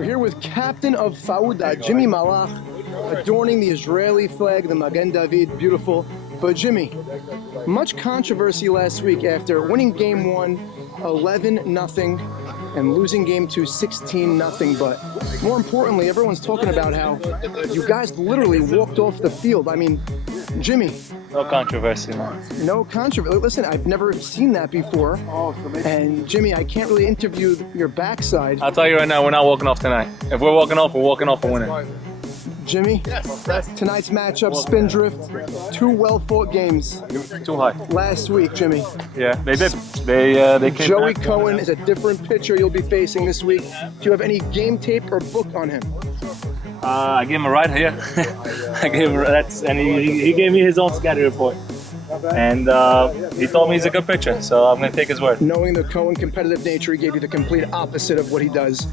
We're here with captain of Fauda, Jimmy Malach, adorning the Israeli flag, the Magen David, beautiful. But Jimmy, much controversy last week after winning game 1, 11-0, and losing game 2, 16-0. But more importantly, everyone's talking about how you guys literally walked off the field. I mean, Jimmy. No controversy, man. No controversy. Listen, I've never seen that before. And Jimmy, I can't really interview your backside. I'll tell you right now, we're not walking off tonight. If we're walking off a winner. Jimmy, tonight's matchup, Spindrift, 2 well-fought games. Too high. Last week, Jimmy. Yeah, they did. They came Joey back. Cohen is a different pitcher you'll be facing this week. Do you have any game tape or book on him? I gave him a ride here. I gave him and he gave me his own scouting report. And he told me he's a good pitcher, so I'm going to take his word. Knowing the Cohen competitive nature, he gave you the complete opposite of what he does.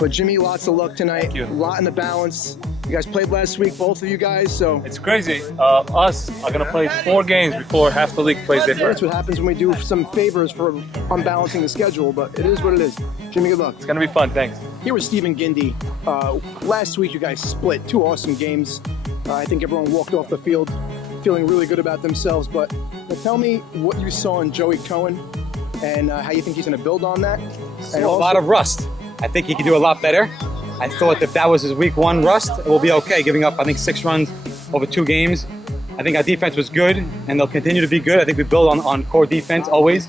But Jimmy, lots of luck tonight. Thank you. A lot in the balance. You guys played last week, both of you guys, so... It's crazy. Us are going to play 4 games before half the league plays their That's first. what happens when we do some favors for unbalancing the schedule, but it is what it is. Jimmy, good luck. It's going to be fun, thanks. Here with Stephen Gindy. Last week, you guys split 2 awesome games. I think everyone walked off the field feeling really good about themselves, but tell me what you saw in Joey Cohen and how you think he's going to build on that. And a lot of rust. I think he could do a lot better. I thought if that was his week 1 rust, it will be okay, giving up, I think, 6 runs over 2 games. I think our defense was good, and they'll continue to be good. I think we build on core defense always.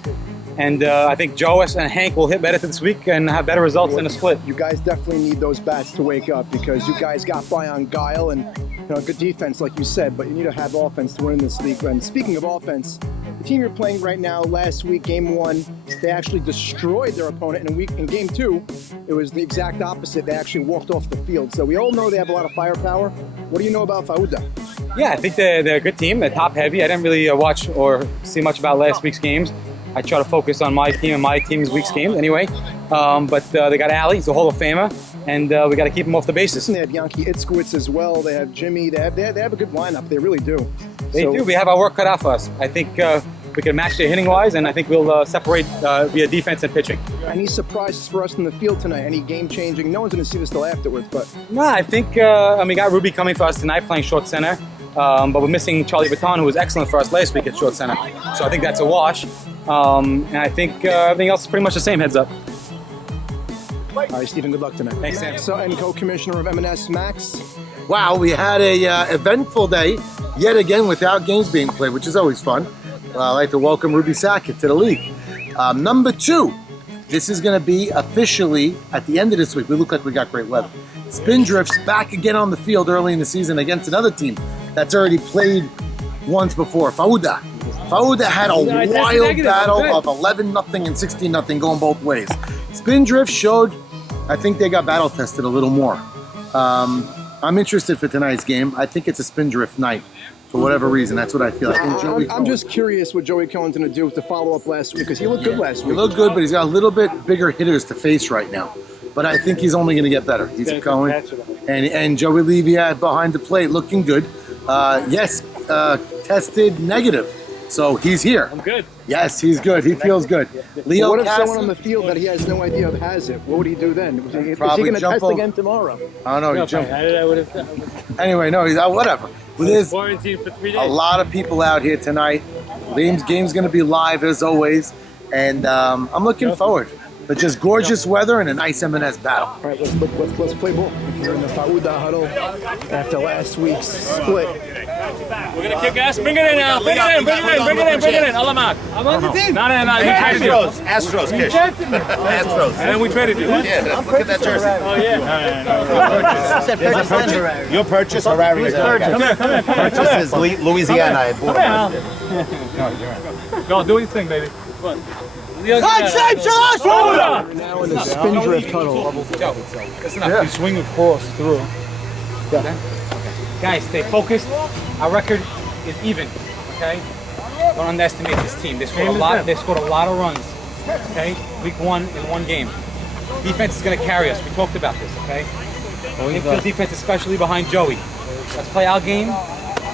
And I think Joas and Hank will hit better this week and have better results in a split. You guys definitely need those bats to wake up because you guys got by on Guile and good defense, like you said, but you need to have offense to win in this league. And speaking of offense, the team you're playing right now, last week, game 1, they actually destroyed their opponent. In game 2, it was the exact opposite. They actually walked off the field. So we all know they have a lot of firepower. What do you know about Fauda? Yeah, I think they're a good team. They're top heavy. I didn't really watch or see much about last week's games. I try to focus on my team and my team's week's games anyway. But they got Ali, he's a Hall of Famer, and we got to keep him off the bases. And they have Yankee Itzkowitz as well. They have Jimmy. They have a good lineup. They really do. They do. We have our work cut out for us. I think we can match their hitting-wise, and I think we'll separate via defense and pitching. Any surprises for us in the field tonight? Any game-changing? No one's going to see this till afterwards, but... No, I think we got Ruby coming for us tonight, playing short center. But we're missing Charlie Baton, who was excellent for us last week at short center. So I think that's a wash. And I think everything else is pretty much the same, heads up. All right, Stephen, good luck tonight. Thanks, Sam. So, and co-commissioner of M&S, Max. Wow, we had a eventful day, yet again without games being played, which is always fun. I'd like to welcome Ruby Sackett to the league. Number 2, this is going to be officially at the end of this week. We look like we got great weather. Spindrift's back again on the field early in the season against another team that's already played once before, Fauda. Fauda had a wild battle of 11-0 and 16-0 going both ways. Spindrift showed, I think they got battle tested a little more. I'm interested for tonight's game. I think it's a Spindrift night for whatever reason. That's what I feel. I'm just curious what Joey Cohen's going to do to follow up last week because he looked good last week. He looked good, but he's got a little bit bigger hitters to face right now. But I think he's only going to get better. He's a Cohen. And Joey Levy behind the plate looking good. Tested negative. So he's here. I'm good. Yes, he's good. He feels good. Leo what if Casson, someone on the field that he has no idea has it? What would he do then? Is he Probably going to jump test over. again tomorrow? I don't know. He jumped. I would have done. Anyway, no, he's whatever. There's Quarantine for 3 days. a lot of people out here tonight. Game's going to be live as always, and I'm looking forward. But just gorgeous weather and a nice M&S battle. All right, let's play ball. We're in the Fauda huddle after last week's split. We're going to kick ass. Bring it in now. Bring it in. Alamak. I'm on the team. No. Astros, Kish. Astros. And then we traded you. Yeah, look at that jersey. Oh, yeah. Your purchase, Harari's purchase is Louisiana. I bought it. Go, do your thing, baby. What? We're now in the Spindrift huddle. Listen up. You swing across through. Okay. Guys, stay focused. Our record is even. Okay. Don't underestimate this team. They scored a lot of runs. Okay. Week 1 in 1 game. Defense is going to carry us. We talked about this. Okay. Infield defense, especially behind Joey. Let's play our game.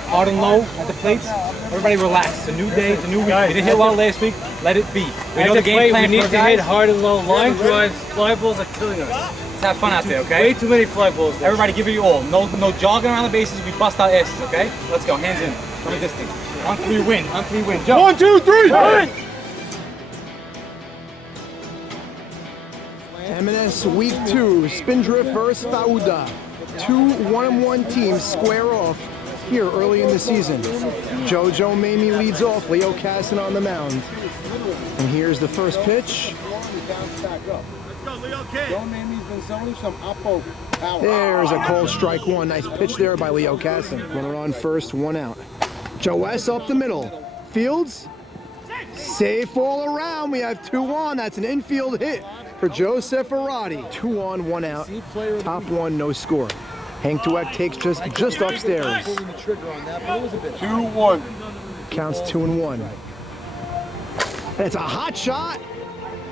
Hard and low at the plates. Everybody relax. It's a new day. It's a new week. We didn't hit well last week. Let it be. We know the game plan. We need to hit hard and low line drives. Fly balls are killing us. Let's have fun out there, okay? Way too many fly balls. Everybody give it your all. No jogging around the bases. We bust our asses, okay? Let's go. Hands in. From a distance. On 3 win. On 3 win. Jump. 1, 2, 3. M&S Week 2, Spindrift versus Fauda. 2 1-1 teams square off here early in the season. Jojo Mamie leads off, Leo Casson on the mound. And here's the first pitch. There's a cold strike one. Nice pitch there by Leo Casson. Runner on first, 1 out. Joe S up the middle. Fields, safe all around. We have 2 on. That's an infield hit for Joseph Arati. 2 on, 1 out. Top 1, no score. Hank Dweck takes just upstairs. 2-1. Counts 2-1. And it's a hot shot.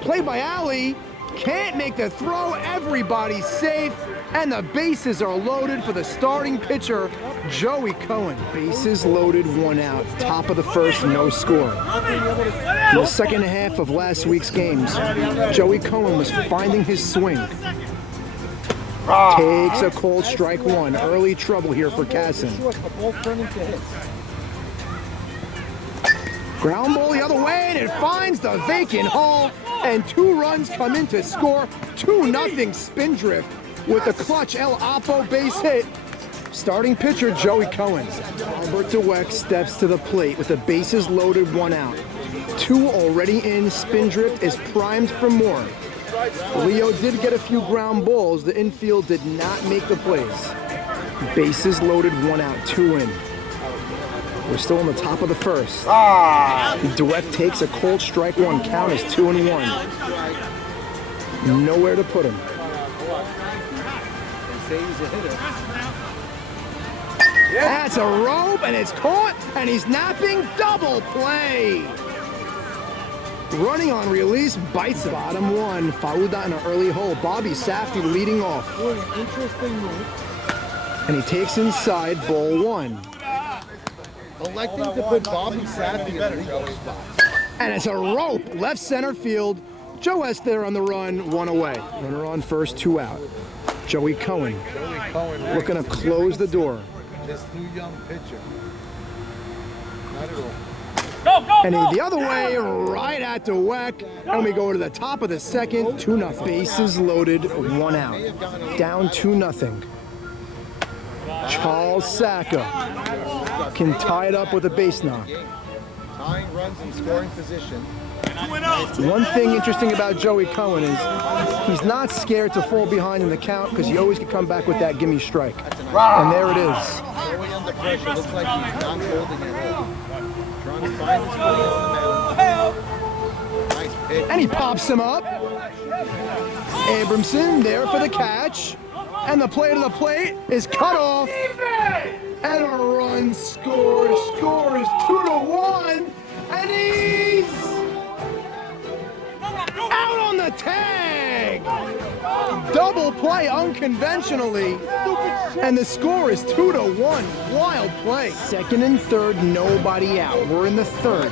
Play by Ali. Can't make the throw. Everybody's safe. And the bases are loaded for the starting pitcher, Joey Cohen. Bases loaded, 1 out. Top of the first, no score. In the second half of last week's games, Joey Cohen was finding his swing. Takes a cold strike 1. Early trouble here for Casson. Ground ball the other way, and it finds the vacant hole. And 2 runs come in to score. 2-0 Spindrift with a clutch El Apo base hit. Starting pitcher Joey Cohen. Albert Dweck steps to the plate with the bases loaded, 1 out. 2 already in. Spindrift is primed for more. Leo did get a few ground balls. The infield did not make the plays. Bases loaded, 1 out, 2 in. We're still on the top of the first. Dweck takes a cold strike 1. Count is 2-1. Nowhere to put him. That's a rope, and it's caught, and he's napping. Double play. Running on release, bites the bottom 1. Fauda in an early hole. Bobby Safdie leading off. Interesting move. And he takes inside, ball 1. Electing to put Bobby Safdie in the legal spot. And it's a rope, left center field. Joe S there on the run, 1 away. Runner on first, 2 out. Joey Cohen looking to close the door. This new young pitcher. Not at all. And the other way, right at Dweck. And we go to the top of the second, 2-0. Bases loaded, 1 out. Down 2-0. Charles Sacca can tie it up with a base knock. Tying runs in scoring position. One thing interesting about Joey Cohen is he's not scared to fall behind in the count because he always can come back with that gimme strike. And there it is. Joey under pressure. Looks like he's not holding it all. Trying to find his way on the mound. Nice pitch. And he pops him up. Abramson there for the catch. And the play to the plate is cut off. And a run scores 2-1. And he's out on the tag. Double play unconventionally. And the score is 2-1. Wild play. Second and third, nobody out. We're in the third.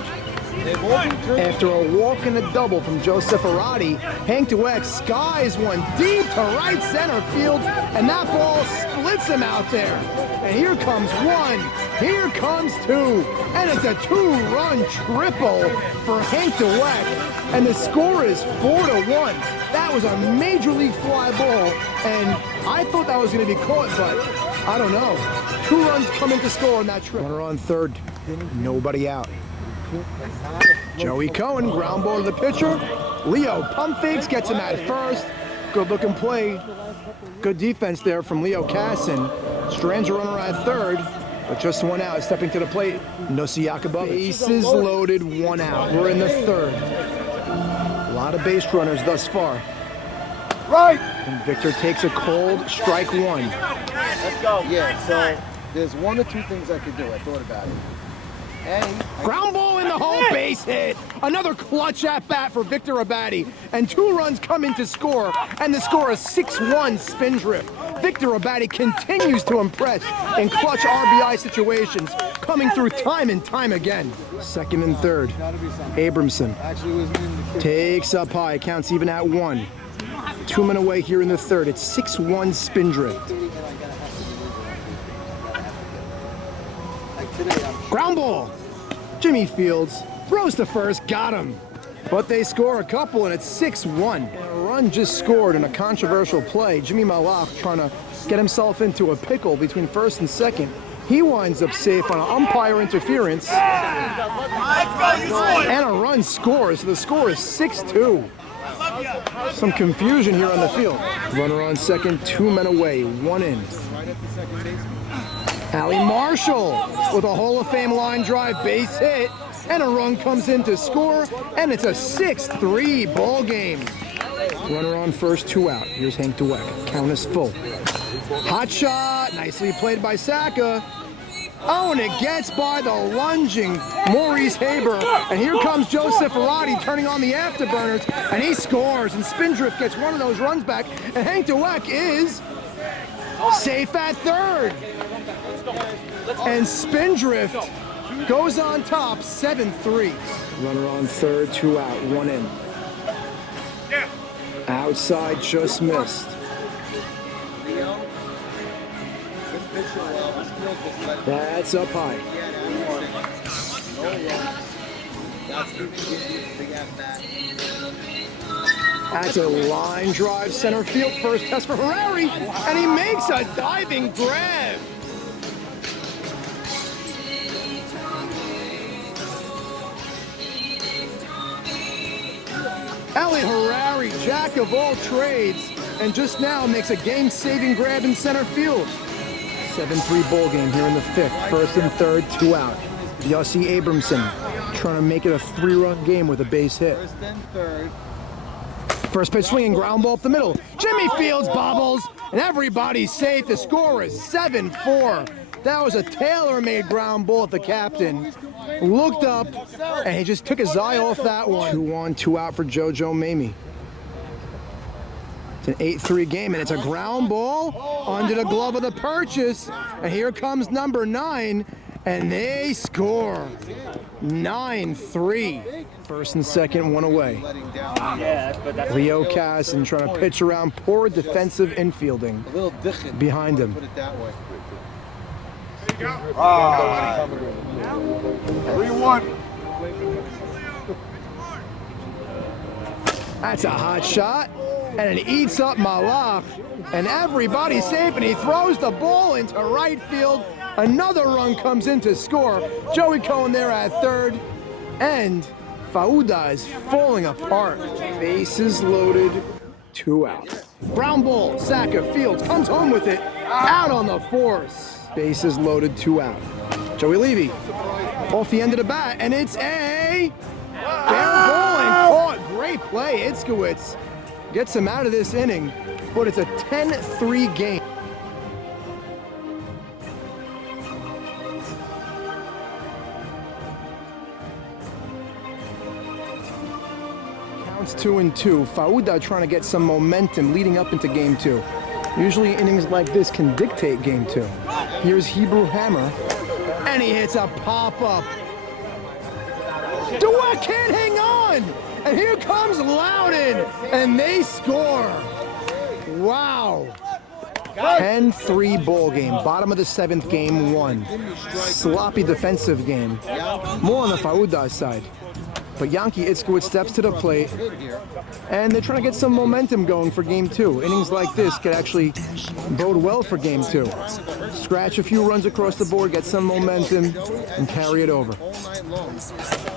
After a walk and a double from Joseph Arati, Hank Dweck skies one deep to right center field, and that ball splits him out there. And here comes 1, here comes 2, and it's a 2-run triple for Hank Dweck, and the score is 4-1. That was a major league fly ball, and I thought that was going to be caught, but I don't know. 2 runs come in to score on that trip. Runner on third, nobody out. Joey Cohen, ground ball to the pitcher. Leo pump fakes, gets him at first. Good looking play. Good defense there from Leo Casson. Strands a runner at third, but just 1 out. Stepping to the plate, Nossi Yakubovic. Bases loaded, 1 out. We're in the third. A lot of base runners thus far. Right. And Victor takes a cold strike 1. Let's go. Yeah, so there's 1 or 2 things I could do. I thought about it. Ground ball in the hole, base hit. Another clutch at bat for Victor Abadi. And 2 runs come in to score, and the score is 6-1 Spindrift. Victor Abadi continues to impress in clutch RBI situations, coming through time and time again. Second and third, Abramson takes up high, counts even at 1. 2 men away here in the third. It's 6-1 Spindrift. Ground ball. Jimmy Fields throws to first, got him. But they score a couple, and it's 6-1. A run just scored in a controversial play. Jimmy Malach trying to get himself into a pickle between first and second. He winds up safe on an umpire interference. And a run scores, so the score is 6-2. Some confusion here on the field. Runner on second, 2 men away, 1 in. Allie Marshall with a Hall of Fame line drive, base hit, and a run comes in to score, and it's a 6-3 ball game. Runner on first, 2 out. Here's Hank Dweck. Count is full. Hot shot, nicely played by Saka. Oh, and it gets by the lunging Maurice Haber. And here comes Joe Ciferati turning on the afterburners, and he scores. And Spindrift gets one of those runs back, and Hank Dweck is safe at third. And Spindrift goes on top, 7-3. Runner on third, 2 out, 1 in. Outside, just missed. That's up high. That's a line drive center field. First test for Harari, and he makes a diving grab. Elliot Harari, jack of all trades, and just now makes a game-saving grab in center field. 7-3 ball game here in the fifth. First and third, 2 out. Yossi Abramson trying to make it a 3-run game with a base hit. First pitch swinging, ground ball up the middle. Jimmy Fields bobbles, and everybody's safe. The score is 7-4. That was a tailor-made ground ball at the captain. Looked up, and he just took his eye off that one. 2-1, 2 out for JoJo Mamie. It's an 8-3 game, and it's a ground ball under the glove of the purchase. And here comes number 9, and they score 9-3. First and second, 1 away. Leo Casson trying to pitch around poor defensive infielding behind him. 3-1. That's a hot shot, and it eats up Malach, and everybody's safe, and he throws the ball into right field. Another run comes in to score. Joey Cohen there at third, and Fauda is falling apart. Bases loaded, 2 out. Ground ball, Saka Fields comes home with it, out on the force. Bases loaded, 2 out. Joey Levy off the end of the bat, and it's a fair ball and caught. Great play. Itzkowitz gets him out of this inning, but it's a 10-3 game. Counts 2-2. Fauda trying to get some momentum leading up into game 2. Usually innings like this can dictate game 2. Here's Hebrew Hammer, and he hits a pop-up. Dweck can't hang on, and here comes Loudon, and they score. Wow. 10-3 ball game, bottom of the 7th, game 1. Sloppy defensive game, more on the Fauda side. But Yankee Itzkowitz steps to the plate, and they're trying to get some momentum going for game 2. Innings like this could actually bode well for game 2. Scratch a few runs across the board, get some momentum, and carry it over.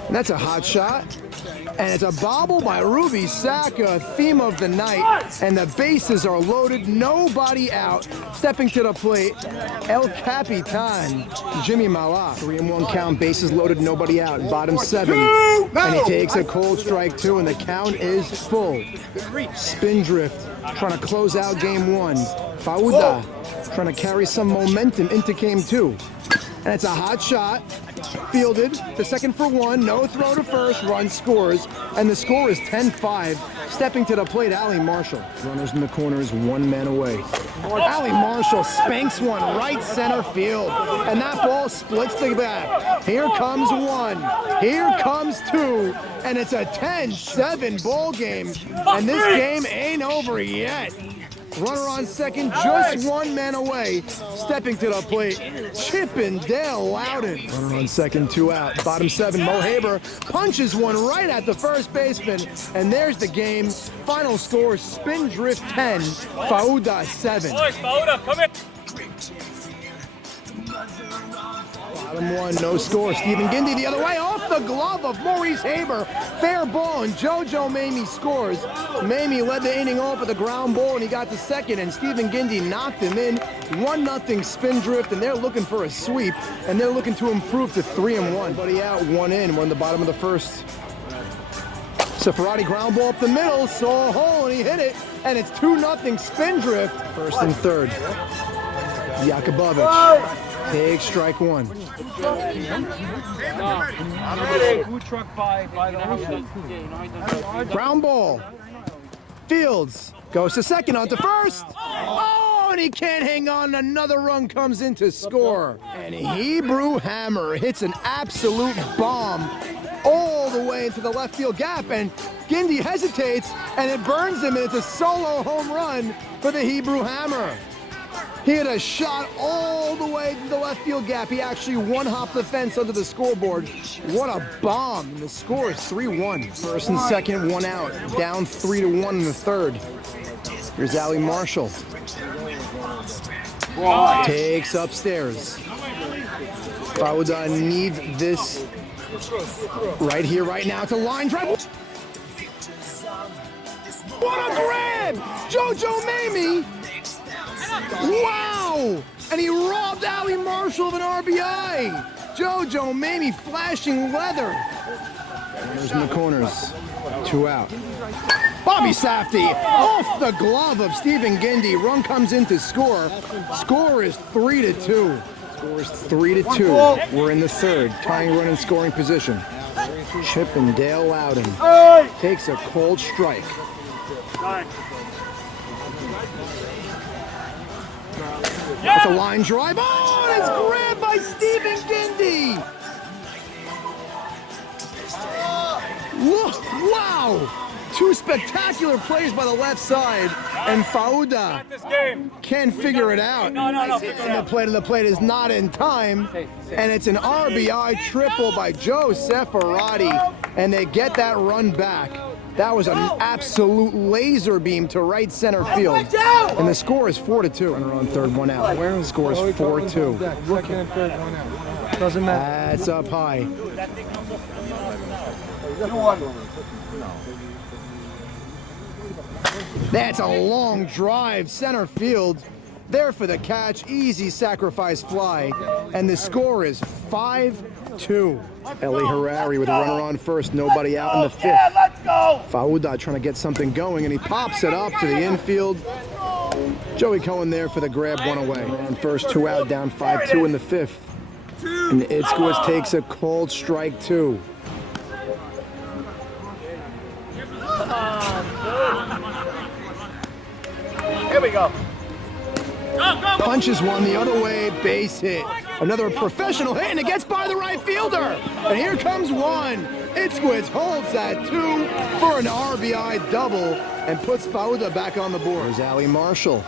And that's a hot shot, and it's a bobble by Ruby Saka, theme of the night, and the bases are loaded, nobody out. Stepping to the plate, El Capitan, Jimmy Malach. 3-1 count, bases loaded, nobody out, bottom 7. And he takes a cold strike 2, and the count is full. Spindrift trying to close out game 1. Fauda trying to carry some momentum into game 2. And it's a hot shot, fielded to second for one, no throw to first, run scores, and the score is 10-5. Stepping to the plate, Allie Marshall. Runners in the corners, 1 man away. Allie Marshall spanks one right center field, and that ball splits the bat. Here comes one, here comes two, and it's a 10-7 ball game, and this game ain't over yet. Runner on second, just 1 man away. Stepping to the plate, Chippendale Loudon. Runner on second, 2 out. Bottom 7, Mo Haber punches one right at the first baseman. And there's the game. Final score, Spindrift 10, Fauda 7. Boys, Fauda, come in. Bottom 1, no score. Stephen Gindy the other way, off the glove of Maurice Haber. Fair ball, and JoJo Mamie scores. Mamie led the inning off with a ground ball, and he got the second, and Stephen Gindy knocked him in. 1-0 Spindrift, and they're looking for a sweep, and they're looking to improve to 3-1. Buddy out, 1 in. We're in the bottom of the first. Safarati ground ball up the middle, saw a hole, and he hit it, and it's 2-0 Spindrift. First and third. Yakubovich takes strike 1. Food truck by the ocean. Ground ball. Fields goes to second, on to first. Oh, and he can't hang on. Another run comes in to score. And Hebrew Hammer hits an absolute bomb all the way into the left field gap. And Gindy hesitates, and it burns him, and it's a solo home run for the Hebrew Hammer. He had a shot all the way to the left field gap. He actually one-hopped the fence under the scoreboard. What a bomb. And the score is 3-1. First and second, 1 out. Down 3-1 in the third. Here's Allie Marshall. Takes upstairs. Fauda needs this right here, right now. It's a line drive. What a grab! JoJo Mamie! Wow! And he robbed Allie Marshall of an RBI. JoJo Mamie flashing leather. Runners in the corners. 2 out. Bobby Safdie off the glove of Stephen Gindy. Run comes in to score. Score is 3-2. Score is 3-2. We're in the third. Tying run in scoring position. Chippendale Loudon takes a cold strike. It's a line drive. Oh, and it's grabbed by Stephen Gindy. Look, wow. 2 spectacular plays by the left side, and Fauda can't figure it out. No. And the plate is not in time, and it's an RBI triple by Joe Safarati, and they get that run back. That was an absolute laser beam to right center field. And the score is 4-2. Runner on third, 1 out. The score is 4-2. Second and third, 1 out. Doesn't matter. That's up high. That's a long drive, center field. There for the catch, easy sacrifice fly. And the score is 5-2. Ellie Harari with a runner on first, nobody out in the 5th. Fauda trying to get something going, and he pops it up to the infield. Joey Cohen there for the grab, 1 away. On first, 2 out, down 5-2 in the 5th. And Itzkowitz takes a cold strike 2. Here we go. Punches one the other way, base hit. Another professional hit, and it gets by the right fielder. And here comes one. Itzkowitz holds that 2 for an RBI double and puts Fauda back on the board. There's Allie Marshall.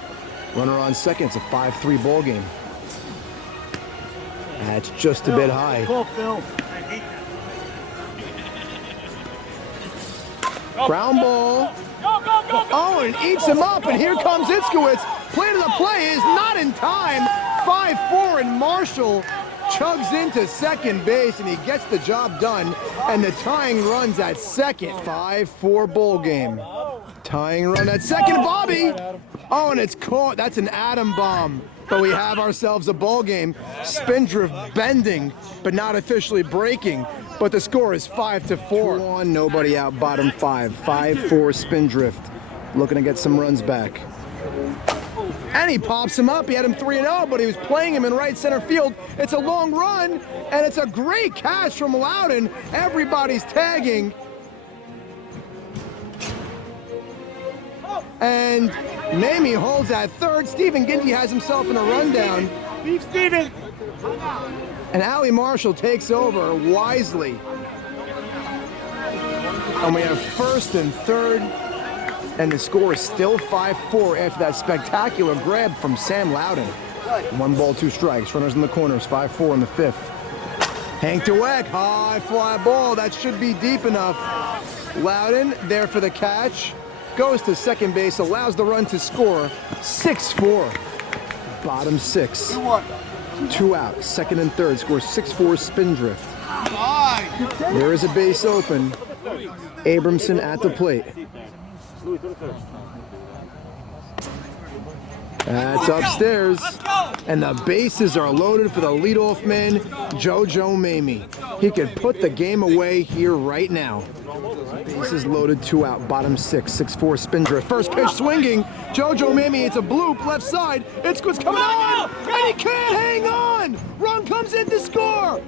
Runner on second. It's a 5-3 ball game. That's just a bit high. Ground ball. Oh, and eats him up, and here comes Itzkowitz. Play to the play is not in time. 5-4, and Marshall chugs into second base, and he gets the job done. And the tying run's at second. 5-4 ball game. Tying run at second, Bobby. Oh, and it's caught. That's an atom bomb. But we have ourselves a ball game. Spindrift bending, but not officially breaking. But the score is 5-4. 2-1, nobody out, bottom 5. 5-4 Spindrift. Looking to get some runs back. And he pops him up. He had him 3-0, but he was playing him in right center field. It's a long run, and it's a great catch from Loudon. Everybody's tagging. And Mamie holds at third. Stephen Ginty has himself in a rundown. Leave Steven! And Allie Marshall takes over wisely. And we have first and third. And the score is still 5-4 after that spectacular grab from Sam Loudon. 1 ball, 2 strikes. Runners in the corners, 5-4 in the 5th. Hank DeWeck, high fly ball. That should be deep enough. Loudon there for the catch. Goes to second base, allows the run to score. 6-4. Bottom 6. 2 out. Second and third. Scores 6-4 Spindrift. There is a base open. Abramson at the plate. That's upstairs. And the bases are loaded for the leadoff man, JoJo Mamie. He could put the game away here right now. Bases loaded, 2 out, bottom 6, 6-4 Spindrift. First pitch swinging. JoJo Mamie, it's a bloop, left side. It's coming on, and he can't hang on. Run comes in to score.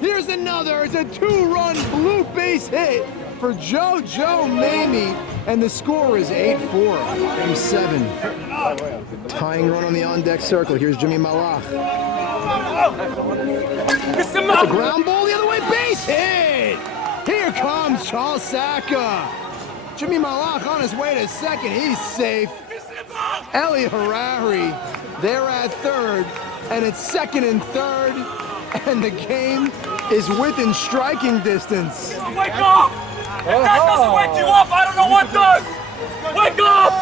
Here's another. It's a 2-run blue base hit for JoJo Mamie, and the score is 8-4. Game 7. Tying run on the on-deck circle. Here's Jimmy Malach. It's a ground ball the other way, base hit! Here comes Charles Saka. Jimmy Malach on his way to second. He's safe. Ellie Harari there at third, and it's second and third, and the game is within striking distance. Wake up! If that doesn't wake you up, I don't know what does! Wake up!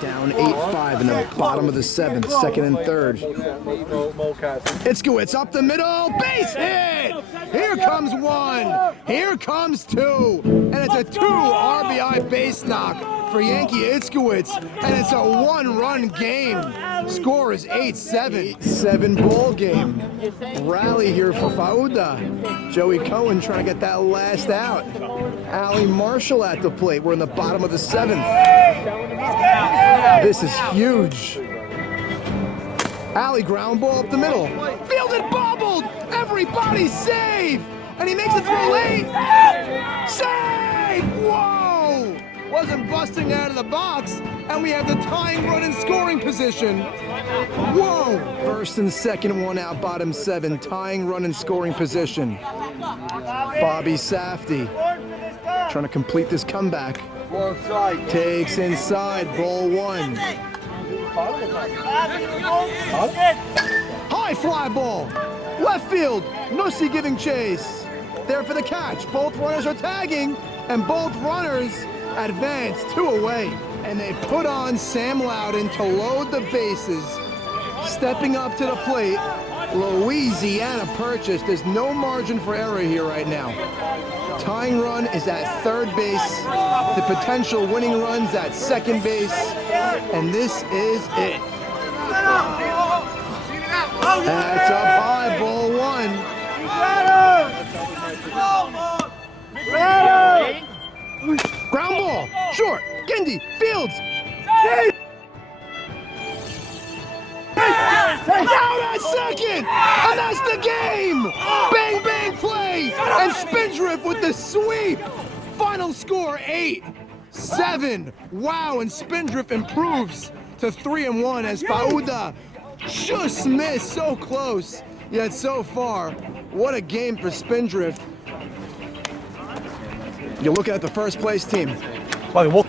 Down 8-5 in the bottom of the 7th, second and third. Itzkowitz up the middle, base hit! Here comes 1, here comes 2, and it's a 2 RBI base knock for Yankee Itzkowitz, and it's a 1-run game. Score is 8-7. 7-ball game. Rally here for Fauda. Joey Cohen trying to get that last out. Allie Marshall at the plate. We're in the bottom of the 7th. This is huge. Allie ground ball up the middle. Fielded, bobbled. Everybody save. And he makes it throw late. Save! Whoa! Wasn't busting out of the box. And we have the tying run in scoring position. Whoa! First and second, 1 out, bottom 7. Tying run in scoring position. Bobby Safdie trying to complete this comeback. Takes inside, ball 1. High fly ball. Left field. Nussi giving chase. There for the catch. Both runners are tagging, and both runners advance 2 away. And they put on Sam Loudon to load the bases. Stepping up to the plate, Louisiana Purchase. There's no margin for error here right now. Tying run is at third base. The potential winning run's at second base. And this is it. That's up high, ball 1. Ground ball, short, Gindy, Fields. Out at second, and that's the game. Bang, bang play, and Spindrift with the sweep. Final score 8-7. Wow, and Spindrift improves to 3-1 as Fauda just missed, so close, yet so far. What a game for Spindrift. You're looking at the first place team. Well,